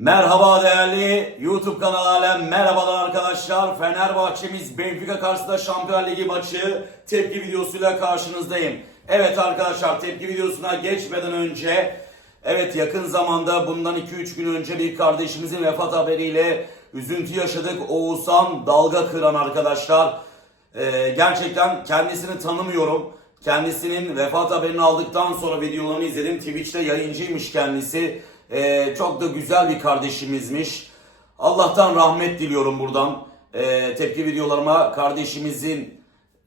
Merhaba değerli YouTube kanalı alem. Merhabalar arkadaşlar. Fenerbahçe'miz Benfica karşısında Şampiyonlar Ligi maçı tepki videosuyla karşınızdayım. Evet arkadaşlar tepki videosuna geçmeden önce evet yakın zamanda bundan 2-3 gün önce bir kardeşimizin vefat haberiyle üzüntü yaşadık. Oğuzhan Dalga Kıran arkadaşlar. Ee, gerçekten kendisini tanımıyorum. Kendisinin vefat haberini aldıktan sonra videolarını izledim. Twitch'te yayıncıymış kendisi. Ee, çok da güzel bir kardeşimizmiş. Allah'tan rahmet diliyorum buradan. Ee, tepki videolarıma kardeşimizin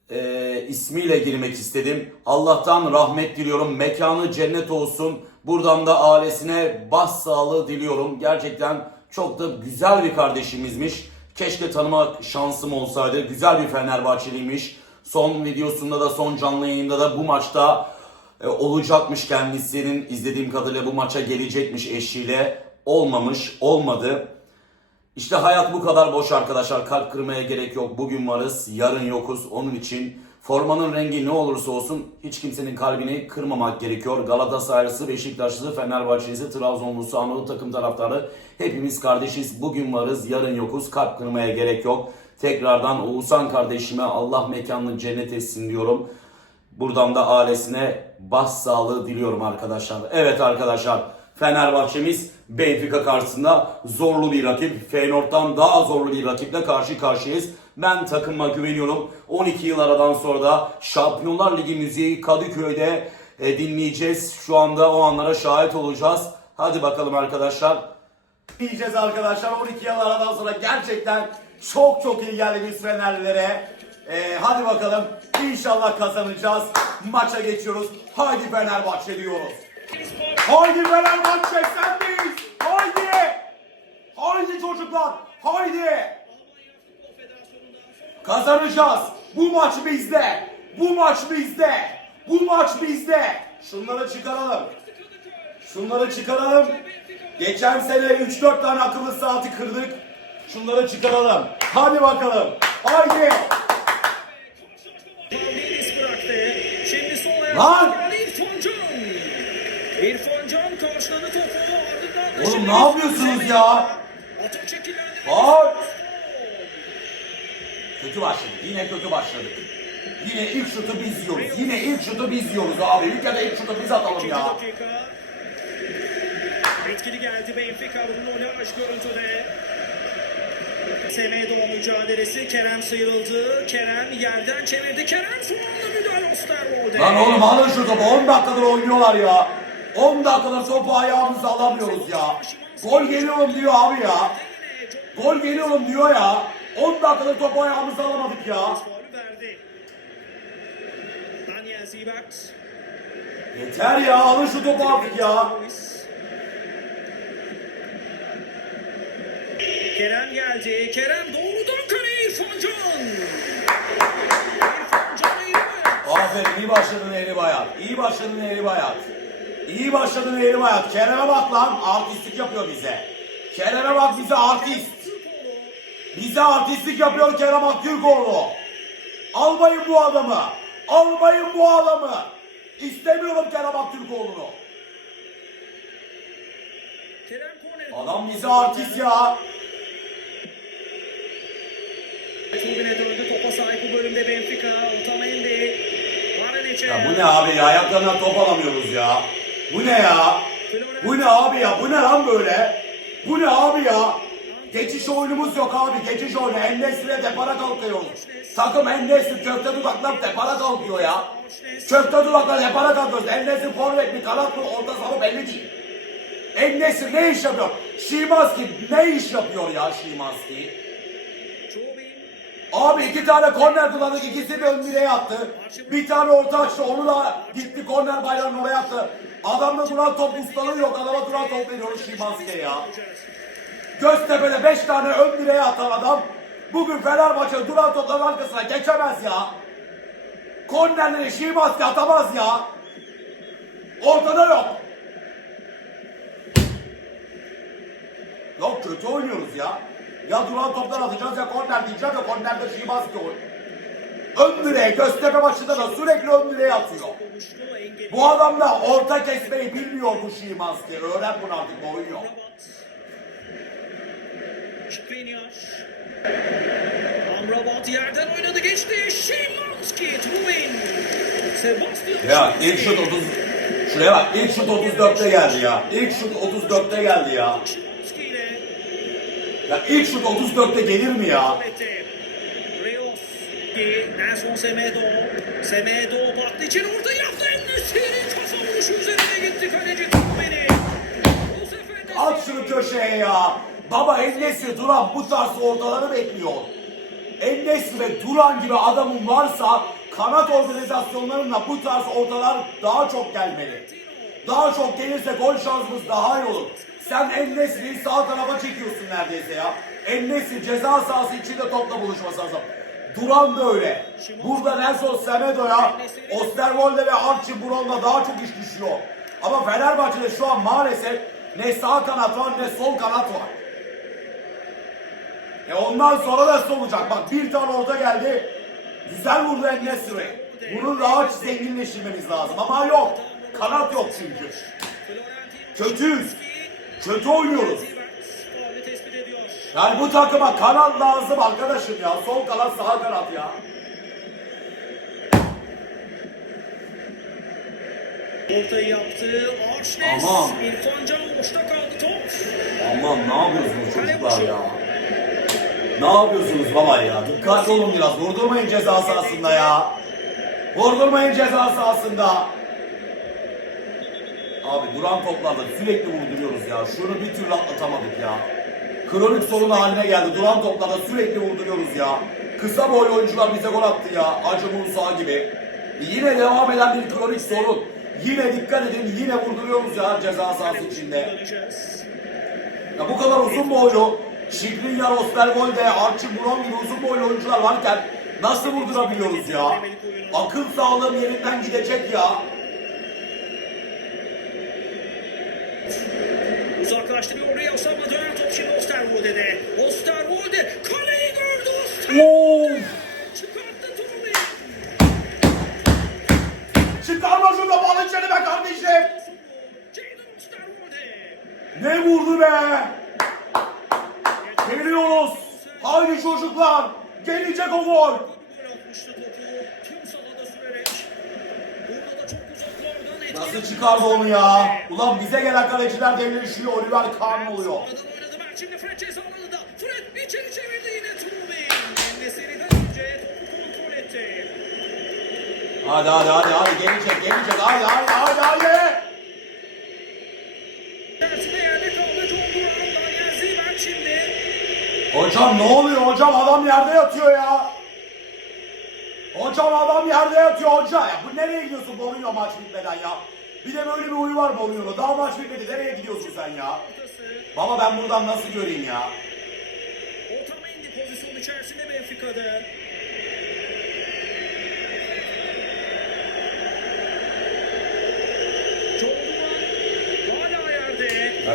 e, ismiyle girmek istedim. Allah'tan rahmet diliyorum. Mekanı cennet olsun. Buradan da ailesine bas sağlığı diliyorum. Gerçekten çok da güzel bir kardeşimizmiş. Keşke tanıma şansım olsaydı. Güzel bir Fenerbahçeliymiş. Son videosunda da son canlı yayında da bu maçta olacakmış kendisinin izlediğim kadarıyla bu maça gelecekmiş eşiyle. Olmamış, olmadı. İşte hayat bu kadar boş arkadaşlar. Kalp kırmaya gerek yok. Bugün varız, yarın yokuz. Onun için formanın rengi ne olursa olsun hiç kimsenin kalbini kırmamak gerekiyor. Galatasaraylısı, Beşiktaşlısı, Fenerbahçelisi, Trabzonlusu, Anadolu takım taraftarı hepimiz kardeşiz. Bugün varız, yarın yokuz. Kalp kırmaya gerek yok. Tekrardan Oğuzhan kardeşime Allah mekanını cennet etsin diyorum. Buradan da ailesine bas sağlığı diliyorum arkadaşlar. Evet arkadaşlar Fenerbahçe'miz Benfica karşısında zorlu bir rakip. Feyenoord'dan daha zorlu bir rakiple karşı karşıyayız. Ben takıma güveniyorum. 12 yıl aradan sonra da Şampiyonlar Ligi müziği Kadıköy'de e, dinleyeceğiz. Şu anda o anlara şahit olacağız. Hadi bakalım arkadaşlar. Diyeceğiz arkadaşlar 12 yıl aradan sonra gerçekten çok çok iyi geldi biz Fenerlilere. Ee, hadi bakalım inşallah kazanacağız. Maça geçiyoruz. Haydi Fenerbahçe diyoruz. Haydi Fenerbahçe sendeyiz. Haydi. Haydi çocuklar. Haydi. Kazanacağız. Bu maç bizde. Bu maç bizde. Bu maç bizde. Şunları çıkaralım. Şunları çıkaralım. Geçen sene 3-4 tane akıllı saati kırdık. Şunları çıkaralım. Hadi bakalım. Haydi. Lan! İrfan Can. Karşıladı topu. Ardından da Oğlum ne yapıyorsunuz ya? Atak şekillendi. Faul. Kötü başladık. Yine kötü başladık. Yine ilk şutu biz yiyoruz. Yine ilk şutu biz yiyoruz abi. Da ilk şutu biz atalım ya. dakika. Etkili geldi Benfica. Bruno Lage görüntüde. Semedo mücadelesi. Kerem sıyrıldı. Kerem yerden çevirdi. Kerem son anda müdahale Osterwolde. Lan oğlum alın şu topu. 10 dakikadır oynuyorlar ya. 10 dakikadır topu ayağımızla alamıyoruz ya. Gol geliyorum diyor abi ya. Gol geliyorum diyor ya. 10 dakikadır topu ayağımızla alamadık ya. Yeter ya alın şu topu artık ya. Kerem geldi. Kerem doğrudan kaleye İrfan Can. İrfan Can eğilme. Aferin iyi başladın Eğri Bayat. İyi başladın Eğri Bayat. İyi başladın Eğri Bayat. Kerem'e bak lan artistlik yapıyor bize. Kerem'e bak bize artist. Bize artistlik yapıyor Kerem Aktürkoğlu. Almayın bu adamı. Almayın bu adamı. İstemiyorum Kerem Aktürkoğlu'nu. Adam bize artist ya. Tribüne döndü. Topa sahip bu bölümde Benfica. Otamendi. Maranece. Ya bu ne abi ya? Ayaklarına top alamıyoruz ya. Bu ne ya? Bu ne abi ya? Bu ne lan böyle? Bu ne abi ya? Geçiş oyunumuz yok abi. Geçiş oyunu. Endesle depara kalkıyoruz. Takım Endesli köfte dudaklar depara kalkıyor ya. Köfte dudaklar depara kalkıyoruz. Endesli forvet mi kanat mı orta saha belli değil. Endesli ne iş yapıyor? Şimanski ne iş yapıyor ya Şimanski? Abi iki tane korner kullandık, ikisini ön direğe attı. Bir tane orta açtı, onu da gitti korner bayrağının oraya attı. Adamda duran top ustalığı yok, adama duran top veriyoruz Şimanski'ye ya. Göztepe'de beş tane ön direğe atan adam, bugün Fenerbahçe duran topların arkasına geçemez ya. Kornerleri Şimanski atamaz ya. Ortada yok. Yok kötü oynuyoruz ya. Ya duran toplar atacağız ya korner diyeceğim ya kornerde Şimanski oynuyor. Ön direğe Göztepe maçında da sürekli ön direğe atıyor. Bu adam da orta kesmeyi bilmiyor bu Şimanski. Öğren bunu artık oyun yok. Amrabat yerden oynadı geçti. Şimanski. Trubin. Sebastian Ya ilk şut 30 Şuraya bak ilk şut 34'te geldi ya. İlk şut 34'te geldi ya. Ya ilk şut 34'te gelir mi ya? Nelson Semedo. At şunu köşeye ya. Baba Enes'i Duran bu tarz ortaları bekliyor. Enes ve Duran gibi adamın varsa kanat organizasyonlarında bu tarz ortalar daha çok gelmeli. Daha çok gelirse gol şansımız daha iyi olur. Sen Enes'i sağ tarafa çekiyorsun neredeyse ya. Enes'i ceza sahası içinde topla buluşması lazım. Duran da öyle. Burada Nelson Semedo'ya, Osterwolde ve Archie Brown'da daha çok iş düşüyor. Ama Fenerbahçe'de şu an maalesef ne sağ kanat var ne sol kanat var. E ondan sonra nasıl olacak? Bak bir tane orta geldi. Güzel vurdu Enesri. Bunu daha zenginleştirmemiz lazım ama yok. Kanat yok çünkü. Kötüyüz. Kötü oynuyoruz. Yani bu takıma kanat lazım arkadaşım ya. Sol kanat sağ kanat ya. Ortayı yaptı. Arşnes. Aman. İrfan Can boşta kaldı top. Aman ne yapıyorsunuz çocuklar ya? Ne yapıyorsunuz baba ya? Dikkatli olun biraz. Vurdurmayın ceza sahasında ya. Vurdurmayın ceza sahasında. Abi duran toplarda sürekli vurduruyoruz ya. Şunu bir türlü atlatamadık ya. Kronik sorun haline geldi. Duran toplarda sürekli vurduruyoruz ya. Kısa boylu oyuncular bize gol attı ya. Acı Musa gibi. Yine devam eden bir kronik sorun. Yine dikkat edin yine vurduruyoruz ya ceza sahası içinde. Ya bu kadar uzun boylu Şikrinyar, Osterwolde, Archie Brown gibi uzun boylu oyuncular varken nasıl vurdurabiliyoruz ya? Akıl sağlığım yerinden gidecek ya. Uzaklaştırıyor Rios ama dönen top şimdi Osterwolde'de. Osterwolde kaleyi gördü. Osterwolde Of! çıkarttı Trubin. Çıkarma şunu bal içeri be kardeşim! Ne vurdu be? Geliyoruz! Haydi çocuklar! Gelecek o gol! Gol atmıştı topu tüm sahada sürerek. Burada da çok uzaklardan etkili. Nasıl çıkardı onu ya? Ulan bize gelen kaleciler devleşiyor, Oliver Kahn oluyor. Şimdi ceza alanında. Fred içeri çevirdi yine Trubin. Enesiri'den önce topu kontrol etti. Hadi hadi hadi hadi gelecek gelecek hadi hadi hadi hadi! Tersine yerde kaldı John Duran. Daniel Zilber şimdi. Hocam ne oluyor hocam adam yerde yatıyor ya. Hocam adam yerde yatıyor hoca. Ya bu nereye gidiyorsun Mourinho maç bitmeden ya? Bir de böyle bir huyu var Mourinho'nun. Daha maç bitmedi. Nereye gidiyorsun sen ya? Baba ben buradan nasıl göreyim ya? Otamendi pozisyon içerisinde Benfica'da.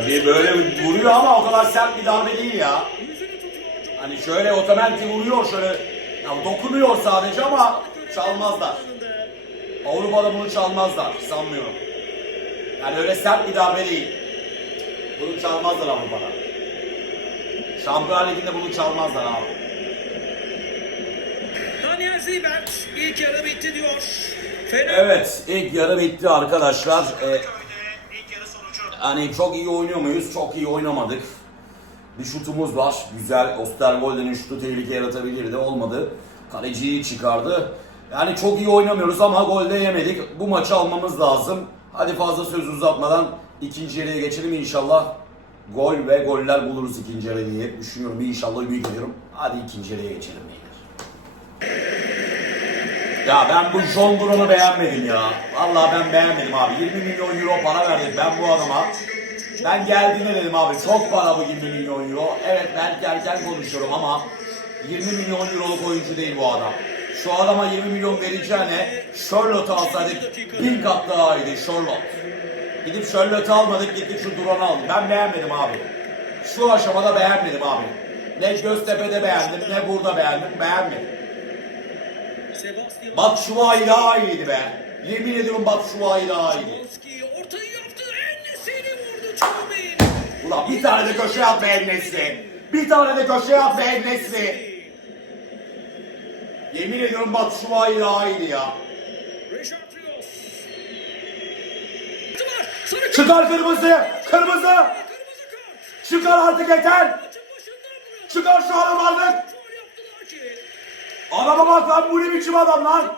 Bir böyle vuruyor ama o kadar sert bir darbe değil ya. Hani şöyle otomatik vuruyor şöyle. Ya dokunuyor sadece ama çalmazlar. Avrupa'da bunu çalmazlar. Sanmıyorum. Yani öyle sert bir darbe değil. Bunu çalmazlar Avrupa'da. Şampiyonlar Ligi'nde bunu çalmazlar abi. Daniel Zibert ilk yarı bitti diyor. Fener Evet, ilk yarı bitti arkadaşlar. Ee, hani çok iyi oynuyor muyuz? Çok iyi oynamadık. Bir şutumuz var. Güzel. Osterwolde'nin şutu tehlike yaratabilirdi. Olmadı. Kaleciyi çıkardı. Yani çok iyi oynamıyoruz ama gol de yemedik. Bu maçı almamız lazım. Hadi fazla söz uzatmadan ikinci yarıya geçelim inşallah. Gol ve goller buluruz ikinci yarı diye düşünüyorum. İnşallah ümit ediyorum. Hadi ikinci yarıya geçelim beyler. Ya ben bu John Duran'ı beğenmedim ya. Vallahi ben beğenmedim abi. 20 milyon euro para verdik ben bu adama. Ben geldiğinde dedim abi çok para bu 20 milyon euro. Evet belki erken konuşuyorum ama 20 milyon euroluk oyuncu değil bu adam. Şu adama 20 milyon vereceğine Charlotte alsaydık bin kat daha iyiydi Charlotte. Gidip Charlotte almadık gittik şu Duran'ı aldık. Ben beğenmedim abi. Şu aşamada beğenmedim abi. Ne Göztepe'de beğendim ne burada beğendim beğenmedim. Ay daha iyiydi be. Yemin ediyorum ay daha iyiydi. Ulan bir tane de köşeye at be Enes'i. Bir tane de köşeye at be Enes'i. Yemin ediyorum Batu Şua'yı daha iyiydi ya. Çıkar kırmızı. Kırmızı. Çıkar artık yeter. Çıkar şu adam artık. Adama bak lan bu ne biçim adam lan.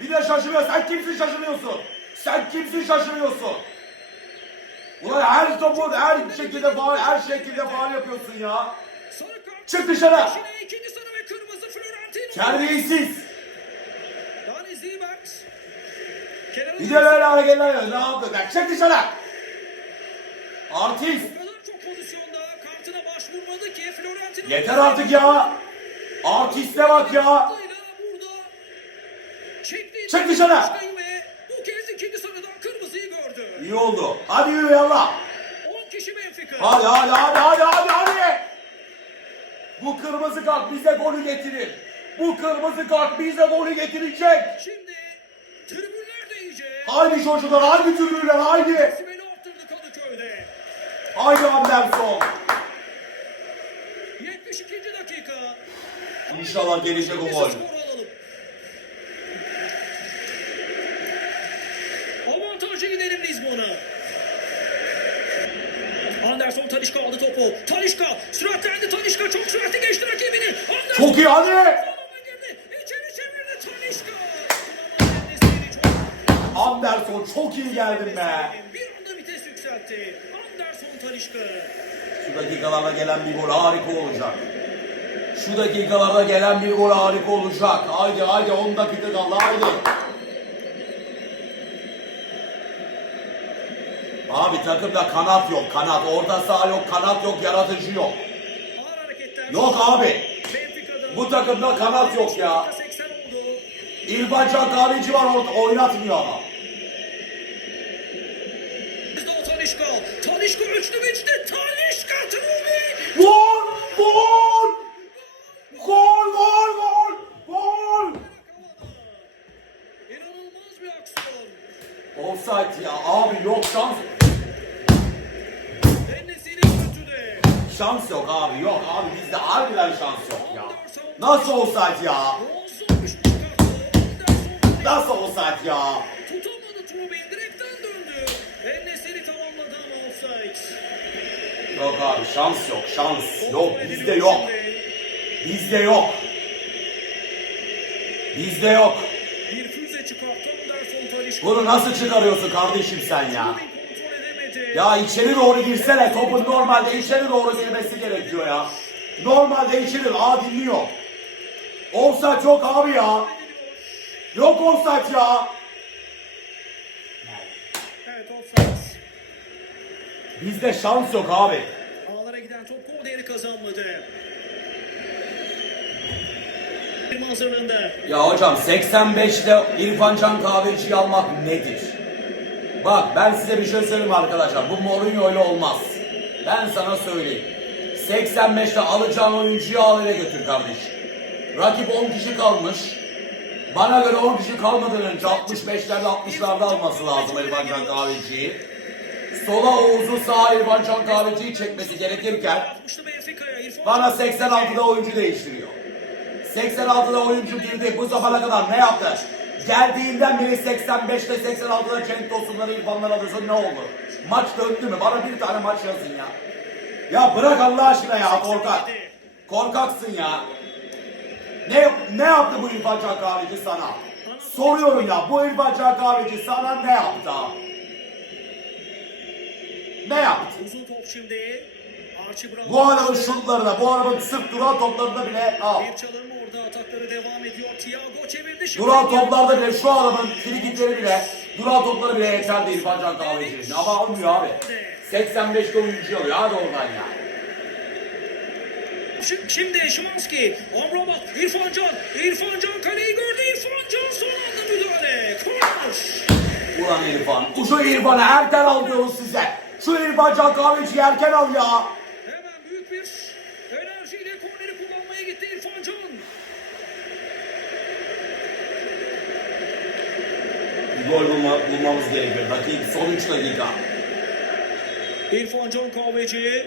Bir de şaşırıyor. Sen kimsin şaşırıyorsun? Sen kimsin şaşırıyorsun? Ulan her topu her şekilde faal, her şekilde faal yapıyorsun ya. Çık dışarı. Terbiyesiz. Bir de böyle hareketler yapıyor. Ne yaptın? lan? Çık dışarı. Artist. Yeter artık ya. Artiste bak ya. Çık dışarı. Ve bu kez ikinci sarıdan kırmızıyı gördü. İyi oldu. Hadi yürü yallah. 10 kişi Benfica. Hadi hadi hadi hadi hadi hadi. Bu kırmızı kart bize golü getirir. Bu kırmızı kart bize golü getirecek. Şimdi tribünler de iyice. Haydi çocuklar haydi türlüler haydi. Sibel'i arttırdı Kadıköy'de. Haydi Anderson. 72. dakika. İnşallah gelecek o gol. Avantajı gidelim Lizbon'a. Anderson Talişka aldı topu. Talişka süratlendi Talişka çok süratli geçti rakibini. Anderson Çok iyi hadi. Anderson çok iyi geldin be. Bir anda vites yükseltti. Anderson Talişka. Şu dakikalarda gelen bir gol harika olacak. Şu dakikalarda gelen bir gol harika olacak. Haydi haydi 10 dakika kaldı haydi. Abi takımda kanat yok kanat. Orta saha yok kanat yok yaratıcı yok. Yok abi. Bu takımda kanat yok ya. 80 oldu. İrfan Can Kahveci var orada oynatmıyor ama. Talişka. Üçlü biçti. Talişka Trubi. Gol! Gol! Gol! Gol! Gol! Gol! İnanılmaz bir aksiyon. Offside ya abi yok şans. Şans yok abi yok abi bizde harbiden şans yok ya. Nasıl offside ya? Nasıl offside ya? Yok abi şans yok şans yok bizde yok. Bizde yok. Bizde yok. Bunu nasıl çıkarıyorsun kardeşim sen ya? Ya içeri doğru girsene topun normalde içeri doğru girmesi gerekiyor ya. Normalde içeri aa dinliyor. Offside yok abi ya. Yok offside ya. Evet offside. Bizde şans yok abi. Ağlara giden top gol değeri kazanmadı. Hazırlığında. Ya hocam 85'te İrfan Can Kahveci'yi almak nedir? Bak ben size bir şey söyleyeyim arkadaşlar. Bu Mourinho ile olmaz. Ben sana söyleyeyim. 85'te alacağın oyuncuyu al eve götür kardeşim. Rakip 10 kişi kalmış. Bana göre 10 kişi kalmadan önce 65'lerde 60'larda alması lazım İrfan Can Kahveci'yi. Sola Oğuz'u sağa İrfan Can Kahveci'yi çekmesi gerekirken bana 86'da oyuncu değiştiriyor. 86'da oyuncu girdi. Bu zamana kadar ne yaptı? Geldiğinden beri 85'te 86'da Cenk Tosunları İrfanlar alırsa ne olur? Maç döndü mü? Bana bir tane maç yazın ya. Ya bırak Allah aşkına ya korkak. Korkaksın ya. Ne ne yaptı bu İrfan Can Kahveci sana? Soruyorum ya bu İrfan Can Kahveci sana ne yaptı? Ne yaptı? uzun top şimdi. Archie Brown. Bu adamın şutlarına, bu adamın sık duran toplarında bile al. Bir çalım orada atakları devam ediyor. Thiago çevirdi şimdi. Duran toplarda bile şu adamın frikikleri bile, duran topları bile yeter değil İrfan Can Kahveci'nin. Ama almıyor abi. 85'te oyuncu alıyor. Hadi oradan ya. Şi- Şimdi Şimanski. Amrabat. İrfan Can. İrfan Can kaleyi gördü. İrfan Can son anda müdahale. Korner. Ulan İrfan. Şu İrfan'ı erken al diyoruz size. Şu İrfan Can Kahveci'yi erken al ya. Hemen büyük bir enerjiyle korneri kullanmaya gitti İrfan Can. Bir gol bulma, bulmamız gerekiyor. Dakika, son 3 dakika. İrfan Can Kahveci.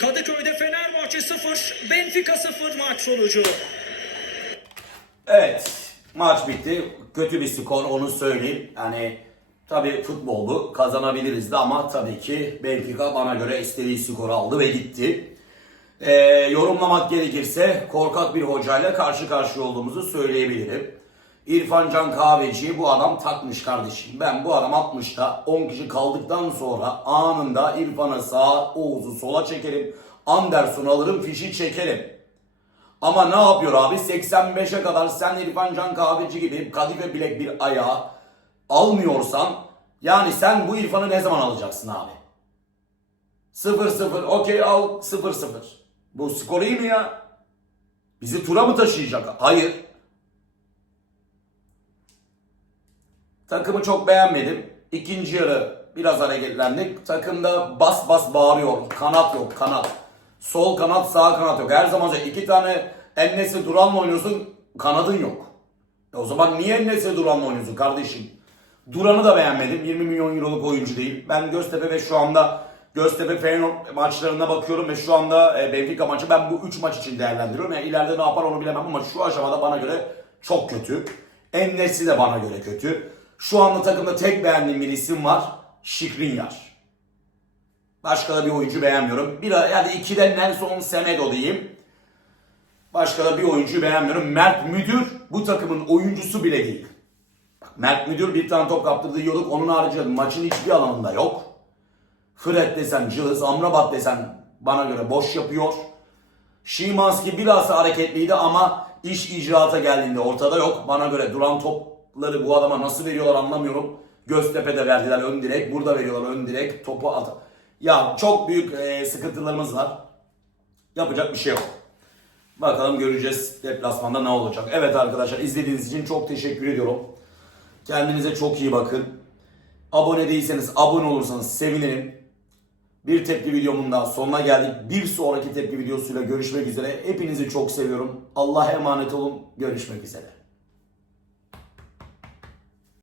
Kadıköy Kadıköy'de Fenerbahçe 0, Benfica 0 maç sonucu. Evet maç bitti. Kötü bir skor onu söyleyeyim. Yani tabii futbol bu. Kazanabiliriz de ama tabii ki Benfica bana göre istediği skoru aldı ve gitti. Ee, yorumlamak gerekirse korkak bir hocayla karşı karşıya olduğumuzu söyleyebilirim. İrfan Can Kahveci'yi bu adam takmış kardeşim. Ben bu adam 60'ta 10 kişi kaldıktan sonra anında İrfan'a sağa, Oğuz'u sola çekerim. Anderson'u alırım, fişi çekerim. Ama ne yapıyor abi? 85'e kadar sen İrfan Can Kahveci gibi kadife bilek bir ayağı almıyorsan yani sen bu İrfan'ı ne zaman alacaksın abi? 0-0 okey al 0-0. Bu skor iyi mi ya? Bizi tura mı taşıyacak? Hayır. Takımı çok beğenmedim. İkinci yarı biraz hareketlendik. Takımda bas bas bağırıyor. Kanat yok kanat. Sol kanat sağ kanat yok. Her zaman iki tane Ennesi Duran'la oynuyorsun kanadın yok. E o zaman niye Ennesi Duran'la oynuyorsun kardeşim? Duran'ı da beğenmedim. 20 milyon euroluk oyuncu değil. Ben Göztepe ve şu anda Göztepe Feyenoord maçlarına bakıyorum ve şu anda e, Benfica maçı ben bu 3 maç için değerlendiriyorum. Yani ileride ne yapar onu bilemem ama şu aşamada bana göre çok kötü. Ennesi de bana göre kötü. Şu anda takımda tek beğendiğim bir isim var. Şikrinyar. Başka da bir oyuncu beğenmiyorum. Bir yani ikiden Nelson Semedo diyeyim. Başka da bir oyuncu beğenmiyorum. Mert Müdür bu takımın oyuncusu bile değil. Mert Müdür bir tane top kaptırdı yiyorduk. Onun haricinde maçın hiçbir alanında yok. Fred desen cılız, Amrabat desen bana göre boş yapıyor. Şimanski bilhassa hareketliydi ama iş icraata geldiğinde ortada yok. Bana göre duran topları bu adama nasıl veriyorlar anlamıyorum. Göztepe'de verdiler ön direk, burada veriyorlar ön direk, topu at. Ya çok büyük e, sıkıntılarımız var. Yapacak bir şey yok. Bakalım göreceğiz deplasmanda ne olacak. Evet arkadaşlar izlediğiniz için çok teşekkür ediyorum. Kendinize çok iyi bakın. Abone değilseniz abone olursanız sevinirim. Bir tepki videomun daha sonuna geldik. Bir sonraki tepki videosuyla görüşmek üzere. Hepinizi çok seviyorum. Allah'a emanet olun. Görüşmek üzere.